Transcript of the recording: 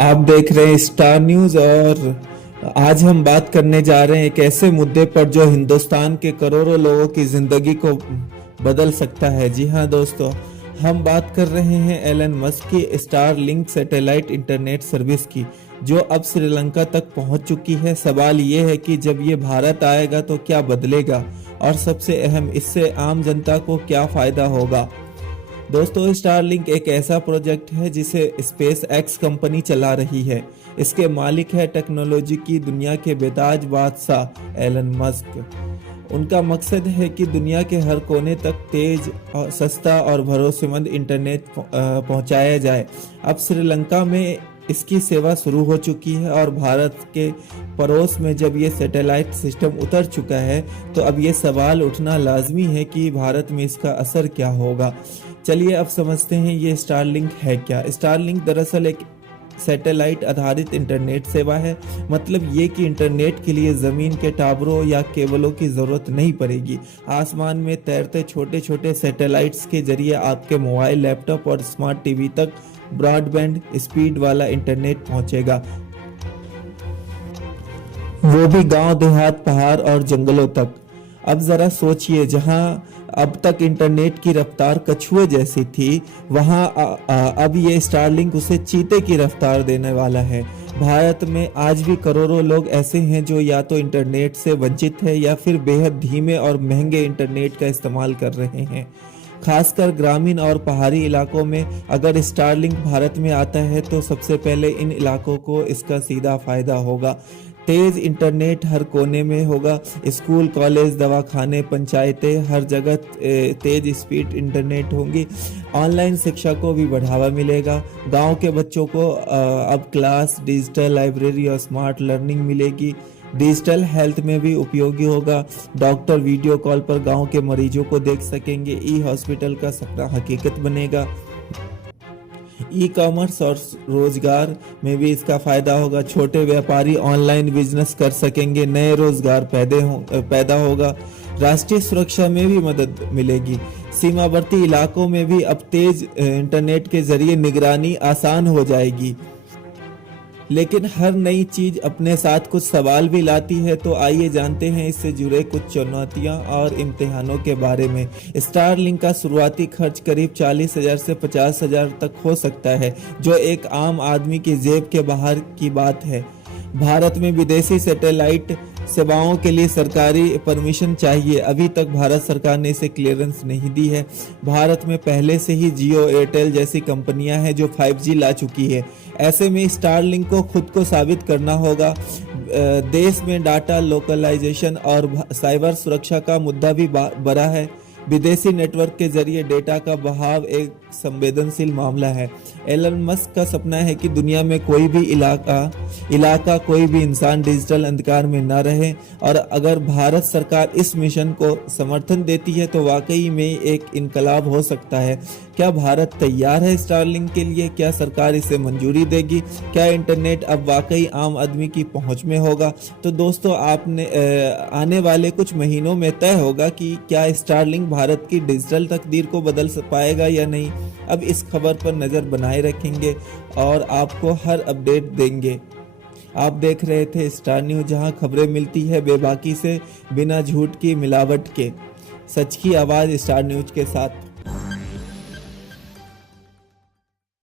आप देख रहे हैं स्टार न्यूज और आज हम बात करने जा रहे हैं एक ऐसे मुद्दे पर जो हिंदुस्तान के करोड़ों लोगों की जिंदगी को बदल सकता है। जी हाँ दोस्तों, हम बात कर रहे हैं एलन मस्क की star link satellite internet service की, जो अब श्रीलंका तक पहुंच चुकी है। सवाल ये है कि जब ये भारत आएगा तो क्या बदलेगा, और सबसे अहम, इससे आम जनता को क्या फायदा होगा। दोस्तों, स्टारलिंक एक ऐसा प्रोजेक्ट है जिसे स्पेस एक्स कंपनी चला रही है। इसके मालिक है टेक्नोलॉजी की दुनिया के बेताज बादशाह एलन मस्क। उनका मकसद है कि दुनिया के हर कोने तक तेज और सस्ता और भरोसेमंद इंटरनेट पहुंचाया जाए। अब श्रीलंका में इसकी सेवा शुरू हो चुकी है और भारत के पड़ोस में जब ये सैटेलाइट सिस्टम उतर चुका है तो अब ये सवाल उठना लाजमी है कि भारत में इसका असर क्या होगा। चलिए अब समझते हैं ये स्टारलिंक है क्या। स्टारलिंक दरअसल एक सैटेलाइट आधारित इंटरनेट सेवा है। मतलब ये कि इंटरनेट के लिए ज़मीन के टावरों या केबलों की ज़रूरत नहीं पड़ेगी। आसमान में तैरते छोटे छोटे सैटेलाइट्स के जरिए आपके मोबाइल, लैपटॉप और स्मार्ट टीवी तक ब्रॉडबैंड स्पीड वाला इंटरनेट पहुंचेगा, वो भी गांव, देहात, पहाड़ और जंगलों तक। अब जरा सोचिए, जहां अब तक इंटरनेट की रफ्तार कछुए जैसी थी, वहां अब ये स्टारलिंक उसे चीते की रफ्तार देने वाला है। भारत में आज भी करोड़ों लोग ऐसे हैं जो या तो इंटरनेट से वंचित है या फिर बेहद धीमे और महंगे इंटरनेट का इस्तेमाल कर रहे हैं। खासकर ग्रामीण और पहाड़ी इलाकों में अगर स्टारलिंक भारत में आता है तो सबसे पहले इन इलाकों को इसका सीधा फायदा होगा। तेज इंटरनेट हर कोने में होगा। स्कूल, कॉलेज, दवाखाने, पंचायतें, हर जगह तेज स्पीड इंटरनेट होंगी। ऑनलाइन शिक्षा को भी बढ़ावा मिलेगा। गांव के बच्चों को अब क्लास, डिजिटल लाइब्रेरी और स्मार्ट लर्निंग मिलेगी। डिजिटल हेल्थ में भी उपयोगी होगा। डॉक्टर वीडियो कॉल पर गांव के मरीजों को देख सकेंगे। ई हॉस्पिटल का सपना हकीकत बनेगा। ई कॉमर्स और रोजगार में भी इसका फायदा होगा। छोटे व्यापारी ऑनलाइन बिजनेस कर सकेंगे। नए रोजगार पैदा होगा। राष्ट्रीय सुरक्षा में भी मदद मिलेगी। सीमावर्ती इलाकों में भी अब तेज इंटरनेट के जरिए निगरानी आसान हो जाएगी। लेकिन हर नई चीज अपने साथ कुछ सवाल भी लाती है, तो आइए जानते हैं इससे जुड़े कुछ चुनौतियां और इम्तिहानों के बारे में। स्टारलिंक का शुरुआती खर्च करीब 40,000 से 50,000 तक हो सकता है, जो एक आम आदमी की जेब के बाहर की बात है। भारत में विदेशी सैटेलाइट सेवाओं के लिए सरकारी परमिशन चाहिए। अभी तक भारत सरकार ने इसे क्लियरेंस नहीं दी है। भारत में पहले से ही जियो, एयरटेल जैसी कंपनियां हैं जो 5G ला चुकी है। ऐसे में स्टारलिंक को खुद को साबित करना होगा। देश में डाटा लोकलाइजेशन और साइबर सुरक्षा का मुद्दा भी बड़ा है। विदेशी नेटवर्क के जरिए डेटा का बहाव एक संवेदनशील मामला है। एलन मस्क का सपना है कि दुनिया में कोई भी इलाका, कोई भी इंसान डिजिटल अंधकार में न रहे, और अगर भारत सरकार इस मिशन को समर्थन देती है तो वाकई में एक इनकलाब हो सकता है। क्या भारत तैयार है स्टारलिंक के लिए? क्या सरकार इसे मंजूरी देगी? क्या इंटरनेट अब वाकई आम आदमी की पहुंच में होगा? तो दोस्तों, आपने आने वाले कुछ महीनों में तय होगा कि क्या स्टारलिंक भारत की डिजिटल तकदीर को बदल पाएगा या नहीं। अब इस खबर पर नज़र बनाए रखेंगे और आपको हर अपडेट देंगे। आप देख रहे थे स्टार न्यूज, जहां खबरें मिलती है बेबाकी से, बिना झूठ की, मिलावट के। सच की आवाज़ स्टार न्यूज के साथ।